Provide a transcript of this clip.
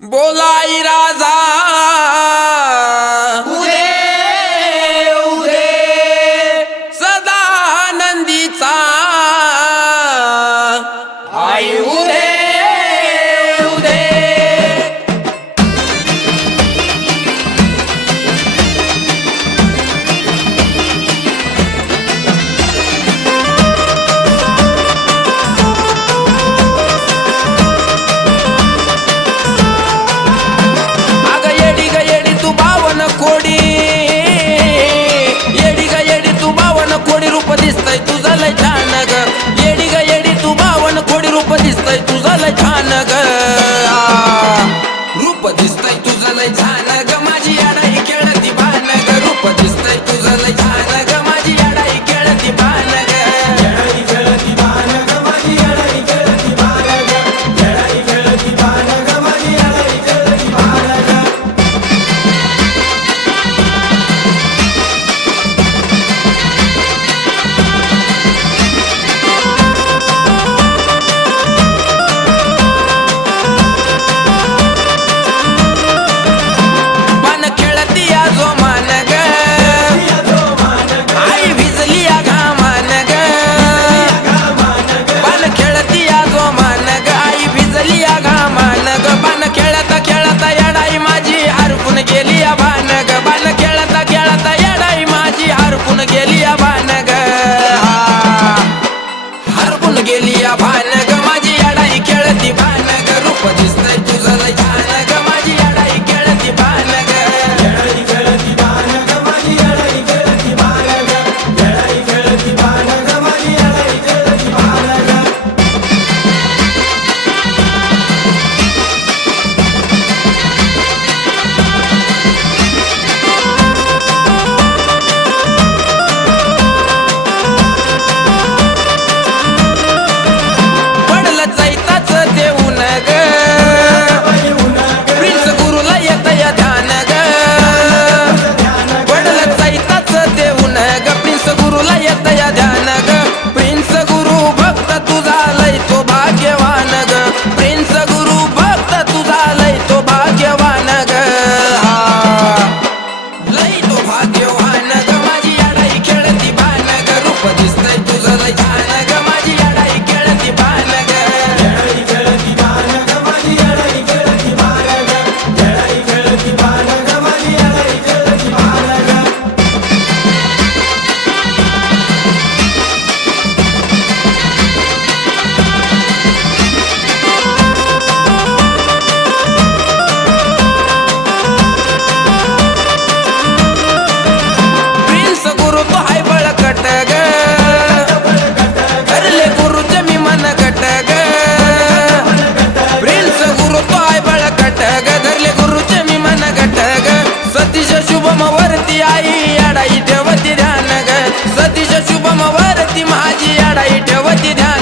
बोलाई राजा। उदे उदे सदानंदीचा did I